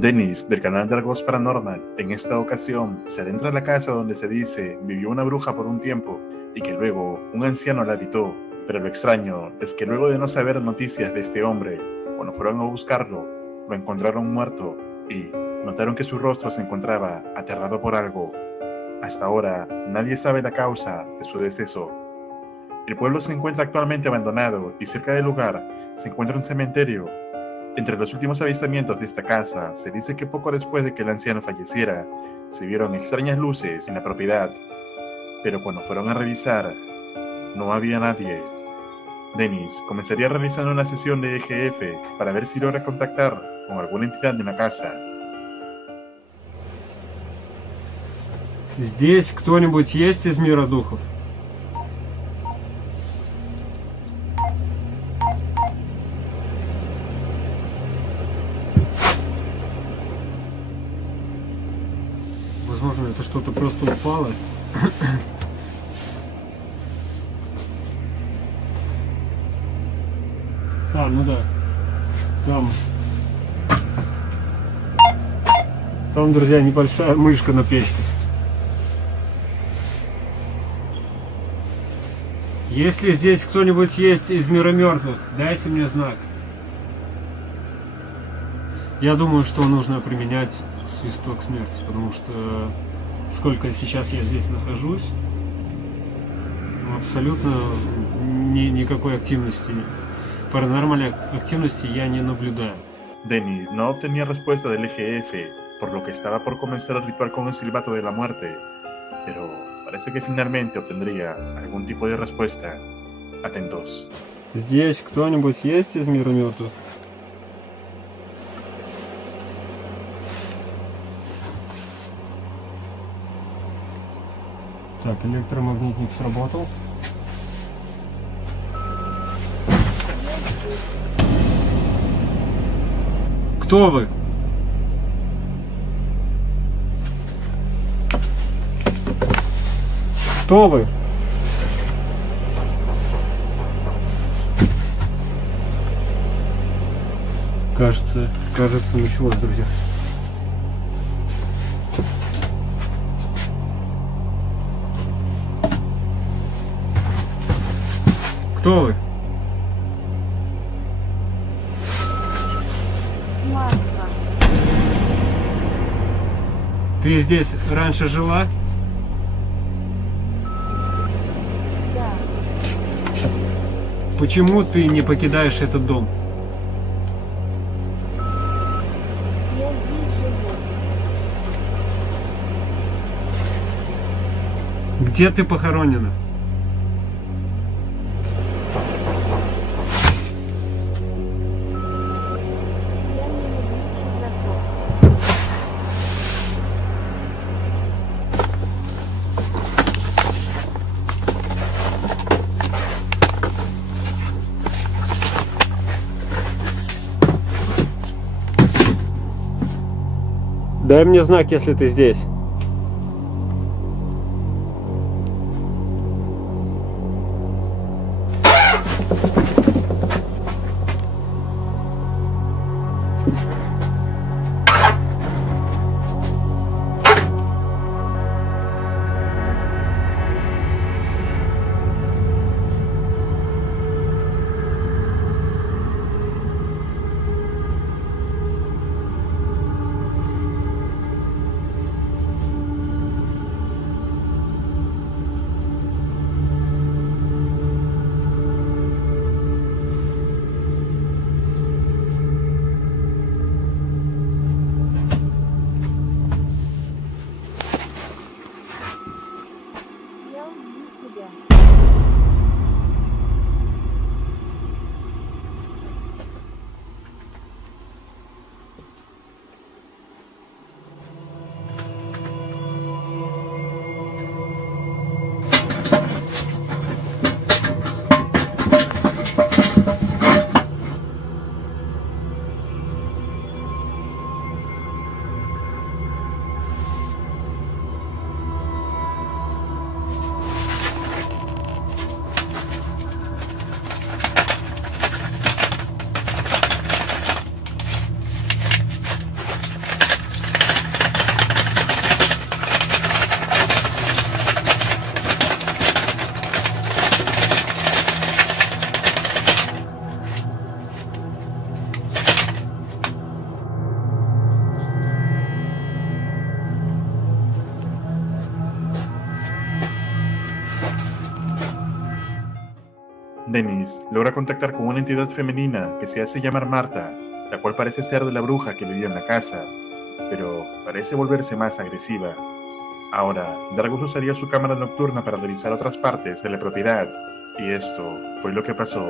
Dennis, del canal Dragos Paranormal, en esta ocasión se adentra a la casa donde se dice vivió una bruja por un tiempo y que luego un anciano la habitó, pero lo extraño es que luego de no saber noticias de este hombre, cuando fueron a buscarlo, lo encontraron muerto y notaron que su rostro se encontraba aterrado por algo. Hasta ahora, nadie sabe la causa de su deceso. El pueblo se encuentra actualmente abandonado y cerca del lugar se encuentra un cementerio. Entre los últimos avistamientos de esta casa, se dice que poco después de que el anciano falleciera, se vieron extrañas luces en la propiedad, pero cuando fueron a revisar, no había nadie. Dennis comenzaría realizando una sesión de EGF para ver si logra contactar con alguna entidad de la casa. Здесь кто-нибудь есть из мира духов? Возможно, это что-то просто упало. А, ну да. Там, друзья, небольшая мышка на печке. Если здесь кто-нибудь есть из мира мертвых, дайте мне знак. Я думаю, что нужно применять свисток смерти, потому что сколько сейчас я здесь нахожусь, абсолютно никакой активности, паранормальной активности я не наблюдаю. Dennis no obtenía respuesta del EGF, por lo que estaba por comenzar el ritual con el silbato de la muerte, pero parece que finalmente obtendría algún tipo de respuesta. Atentos. Здесь кто-нибудь есть из мира мертвых? Так, электромагнитник сработал. Кто вы? Кто вы? Кажется, началось, друзья. Кто вы? Марфа. Ты здесь раньше жила? Да. Почему ты не покидаешь этот дом? Я здесь живу. Где ты похоронена? Я не люблю чужаков. Дай мне знак, если ты здесь. Dennis logra contactar con una entidad femenina que se hace llamar Marta, la cual parece ser de la bruja que vivía en la casa, pero parece volverse más agresiva. Ahora, Dargus usaría su cámara nocturna para revisar otras partes de la propiedad, y esto fue lo que pasó.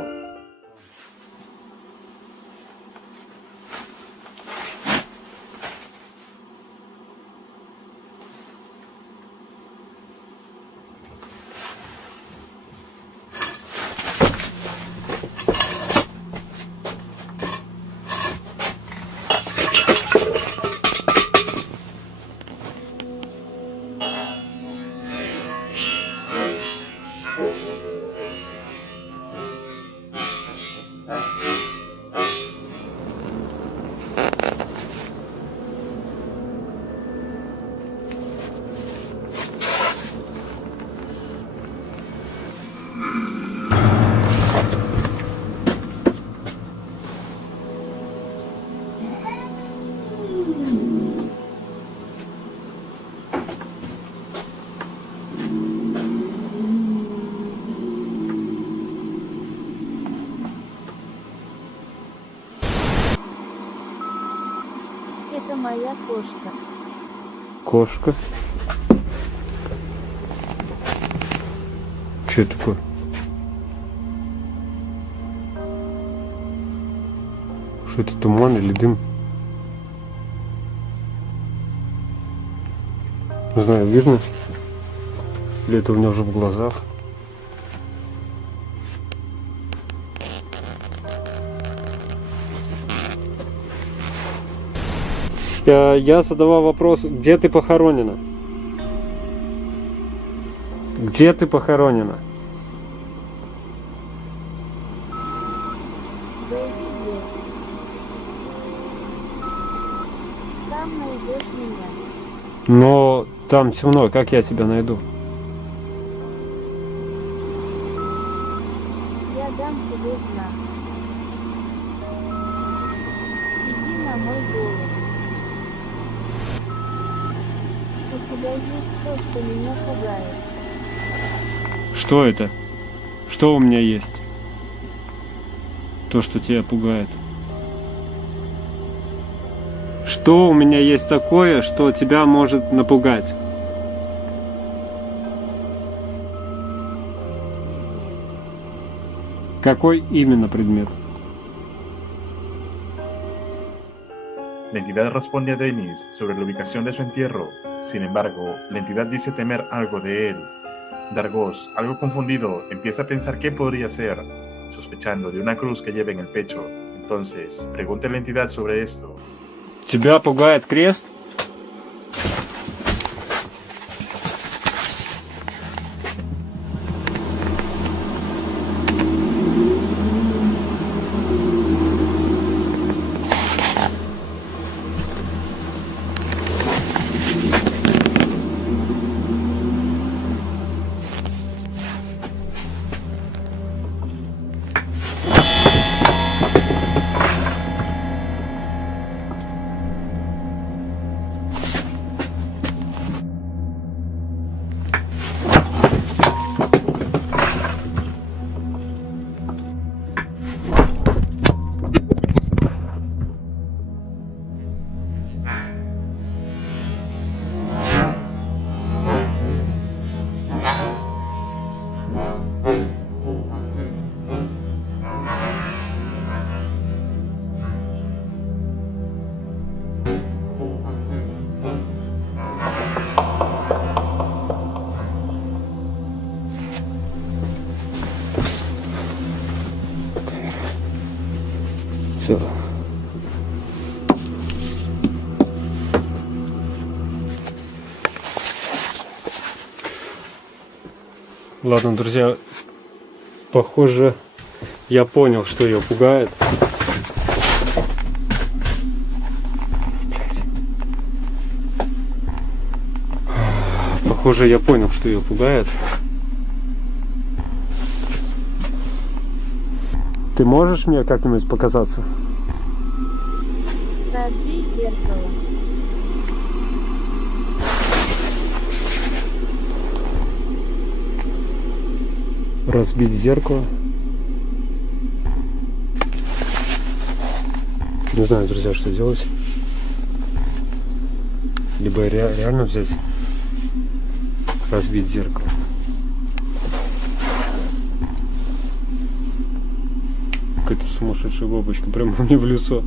Это моя кошка. Кошка. Что это такое? Что это, туман или дым? Не знаю, видно? Или это у меня уже в глазах? Я задавал вопрос, где ты похоронена? Где ты похоронена? Зайди в лес. Там найдешь меня. Но там темно, как я тебя найду? Я дам тебе знак. Иди на мой голос. У тебя есть то, что меня пугает. Что это? Что у меня есть? То, что тебя пугает. Что у меня есть такое, что тебя может напугать? Какой именно предмет? La entidad responde a Dennis sobre la ubicación de su entierro. Sin embargo, la entidad dice temer algo de él. Dargos, algo confundido, empieza a pensar qué podría ser, sospechando de una cruz que lleva en el pecho. Entonces, pregunta a la entidad sobre esto. Тебя пугает крест? Все. Ладно, друзья, похоже, я понял, что ее пугает. Похоже, я понял, что ее пугает. Ты можешь мне как-нибудь показаться? Разбей зеркало. Разбить зеркало. Не знаю, друзья, что делать. Либо реально взять, разбить зеркало. Какая-то сумасшедшая бабочка прямо мне в лицо.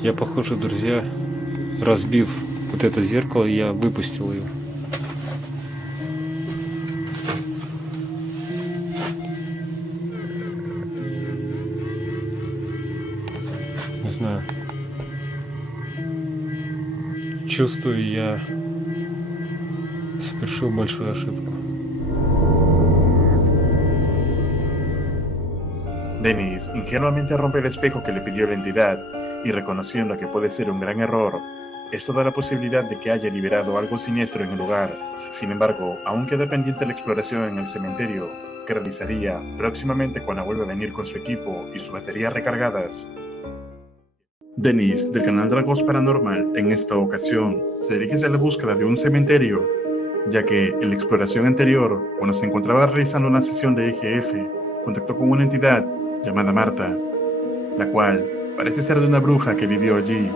Я, похоже, друзья, разбив вот это зеркало, я выпустил ее. Не знаю. Чувствую, я совершил большую ошибку. Dennis ingenuamente rompe el espejo que le pidió la entidad y reconociendo que puede ser un gran error, esto da la posibilidad de que haya liberado algo siniestro en el lugar. Sin embargo, aún queda pendiente la exploración en el cementerio, que realizaría próximamente cuando vuelva a venir con su equipo y sus baterías recargadas. Dennis, del canal Dragos Paranormal, en esta ocasión se dirige hacia la búsqueda de un cementerio, ya que en la exploración anterior, cuando se encontraba realizando una sesión de EGF, contactó con una entidad llamada Marta, la cual parece ser de una bruja que vivió allí.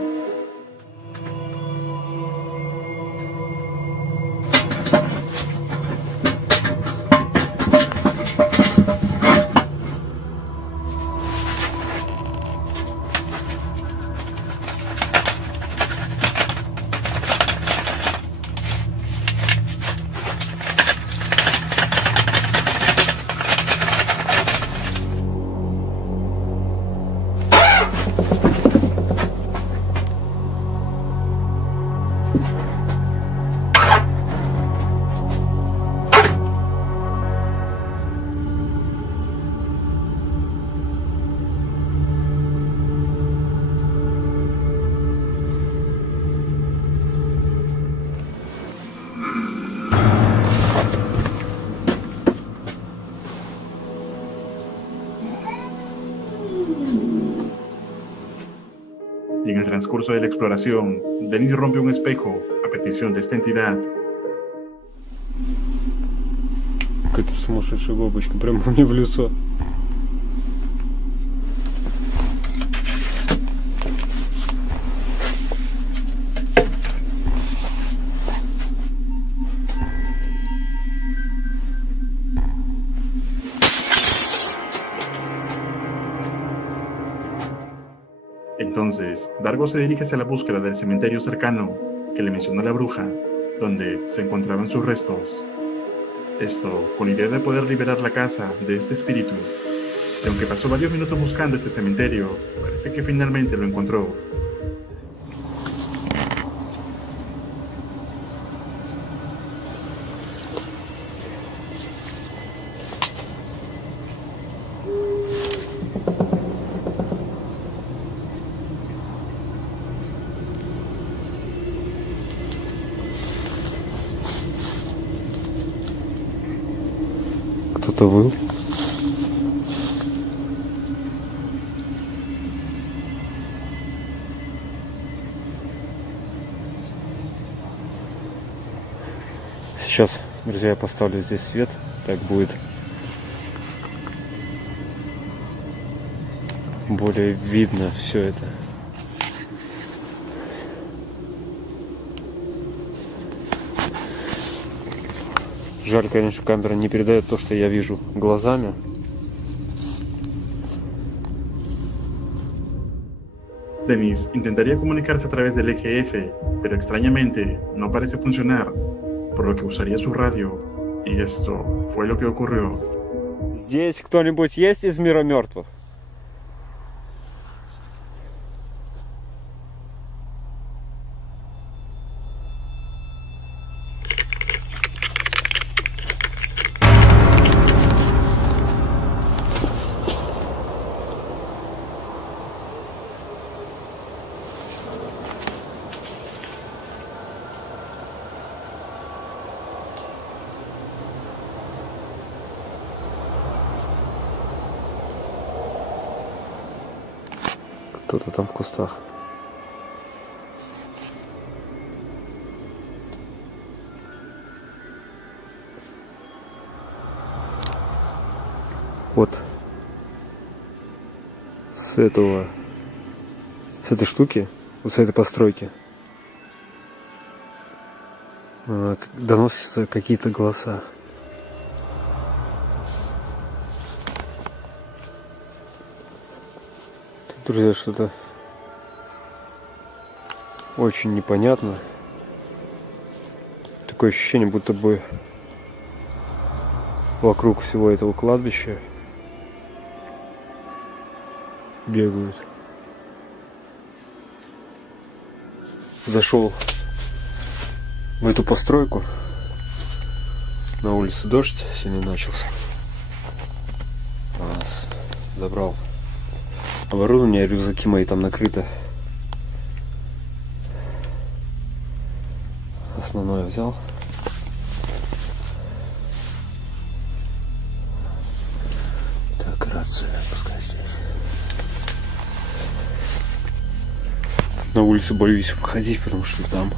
Y en el transcurso de la exploración, Dennis rompe un espejo a petición de esta entidad. Какая-то сумасшедшая бабочка прямо мне в лицо. Entonces, Dargo se dirige hacia la búsqueda del cementerio cercano que le mencionó la bruja, donde se encontraban sus restos. Esto con la idea de poder liberar la casa de este espíritu. Y aunque pasó varios minutos buscando este cementerio, parece que finalmente lo encontró. Кто-то выл. Сейчас, друзья, я поставлю здесь свет, так будет более видно все это. Жаль, конечно, камера не передает то, что я вижу глазами. Dennis intentaría comunicarse a través del eje F, pero extrañamente no parece funcionar, por lo que usaría su radio, y esto fue lo que ocurrió. Здесь кто-нибудь есть из мира мертвых? Кто-то там в кустах. Вот с этой штуки, вот с этой постройки доносятся какие-то голоса. Друзья, что-то очень непонятно. Такое ощущение, будто бы вокруг всего этого кладбища бегают. Зашел в эту постройку. На улице дождь сильно начался. Забрал оборудование, рюкзаки мои там накрыты. Основное взял. Так, рация, пускай здесь. На улицу боюсь выходить, потому что там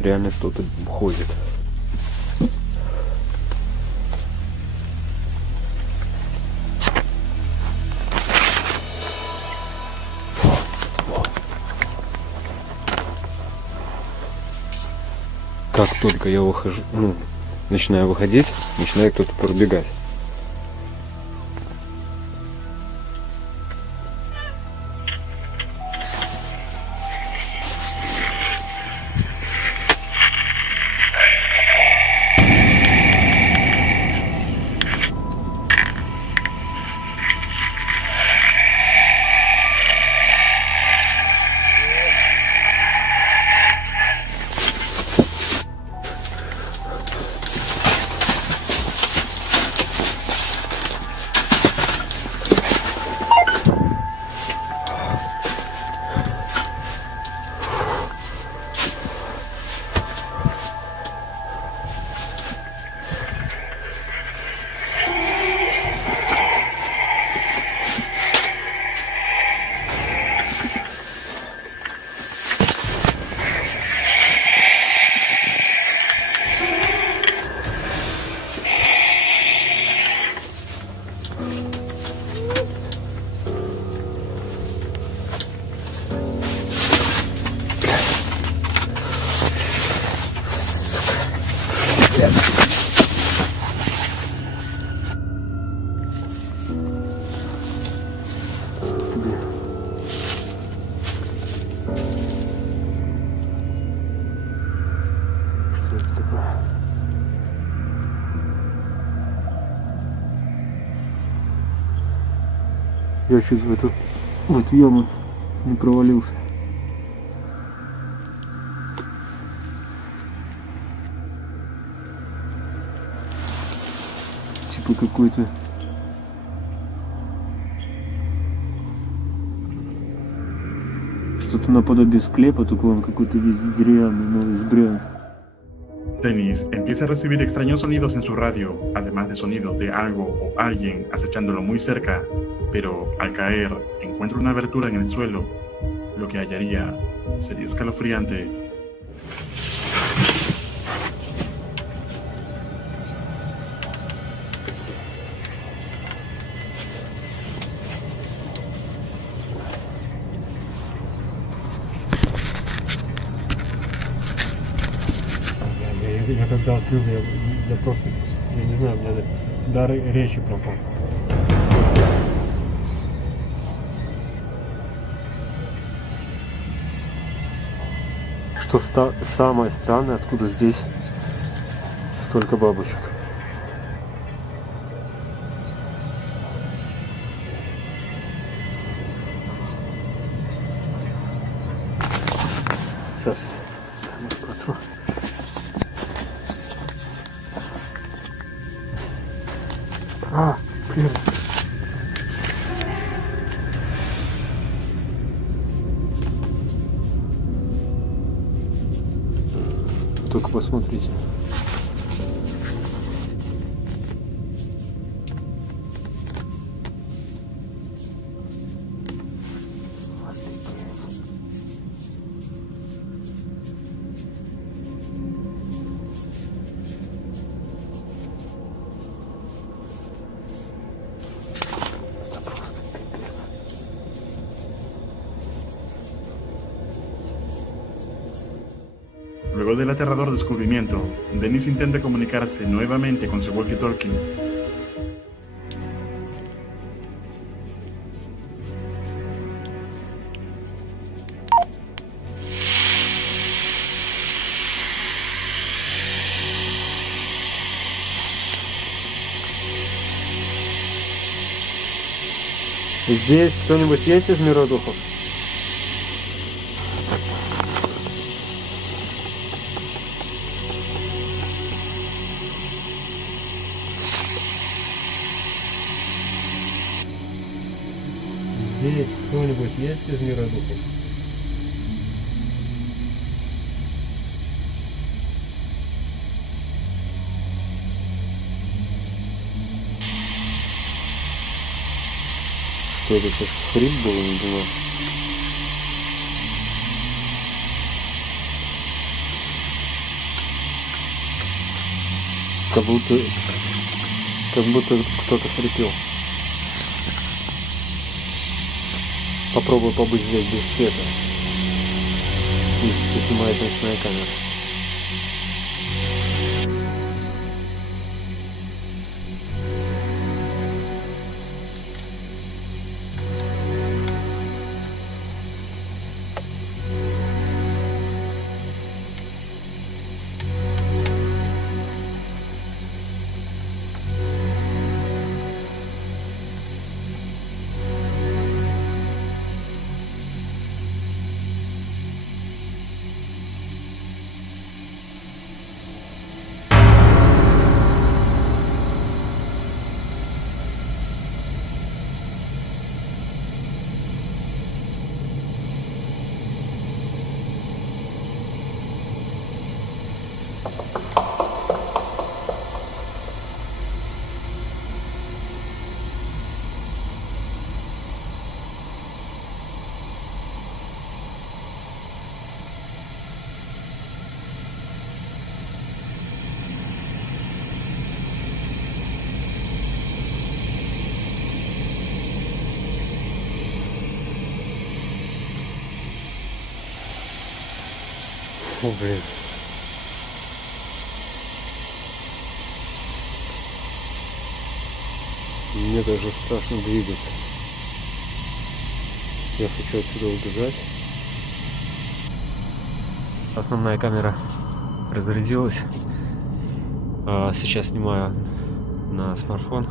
реально кто-то ходит. Как только я выхожу, начинаю выходить, начинает кто-то пробегать. Я чуть в эту яму не провалился. Типа какой-то что-то наподобие склепа, только он какой-то весь деревянный, но из бревен. Dennis empieza a recibir extraños sonidos en su radio, además de sonidos de algo o alguien acechándolo muy cerca, pero al caer encuentra una abertura en el suelo. Lo que hallaría sería escalofriante. Я когда открыл, я просто, я не знаю, у меня дар речи пропал. что самое странное, откуда здесь столько бабочек. Сейчас протру. Блин. Только посмотрите. Luego del aterrador descubrimiento, Dennis intenta comunicarse nuevamente con su walkie-talkie. Здесь кто-нибудь есть из мира духов? Здесь кто-нибудь есть из мира духов? Что это сейчас хрип был, не думаю. Как будто кто-то хрипел. Попробую побыть здесь без света, если снимает ночная камера. О, блин. Мне даже страшно двигаться. Я хочу отсюда убежать. Основная камера разрядилась. Сейчас снимаю на смартфон.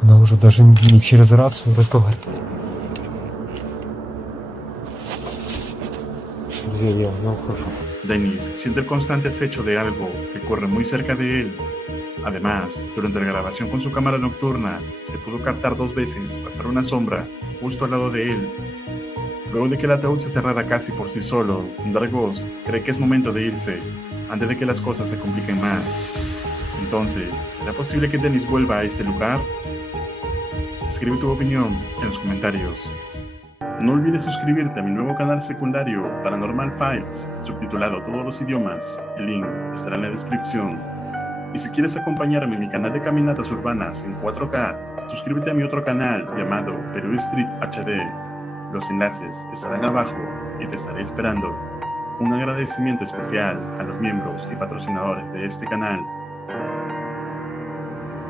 Она уже даже не через рацию разговаривает. Где я? No ухожу. Dennis siente el constante acecho de algo que corre muy cerca de él. Además, durante la grabación con su cámara nocturna, se pudo captar 2 veces pasar una sombra justo al lado de él. Luego de que el ataúd se cerrara casi por sí solo, Darkghost cree que es momento de irse, antes de que las cosas se compliquen más. Entonces, ¿será posible que Dennis vuelva a este lugar? Escribe tu opinión en los comentarios. No olvides suscribirte a mi nuevo canal secundario Paranormal Files, subtitulado a todos los idiomas. El link estará en la descripción. Y si quieres acompañarme en mi canal de caminatas urbanas en 4K, suscríbete a mi otro canal llamado Perú Street HD. Los enlaces estarán abajo y te estaré esperando. Un agradecimiento especial a los miembros y patrocinadores de este canal.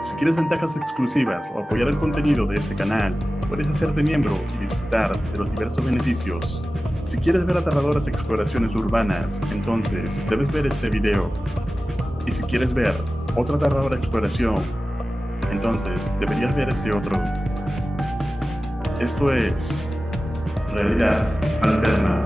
Si quieres ventajas exclusivas o apoyar el contenido de este canal, puedes hacerte miembro y disfrutar de los diversos beneficios. Si quieres ver aterradoras exploraciones urbanas, entonces debes ver este video. Y si quieres ver otra aterradora exploración, entonces deberías ver este otro. Esto es Realidad Alterna.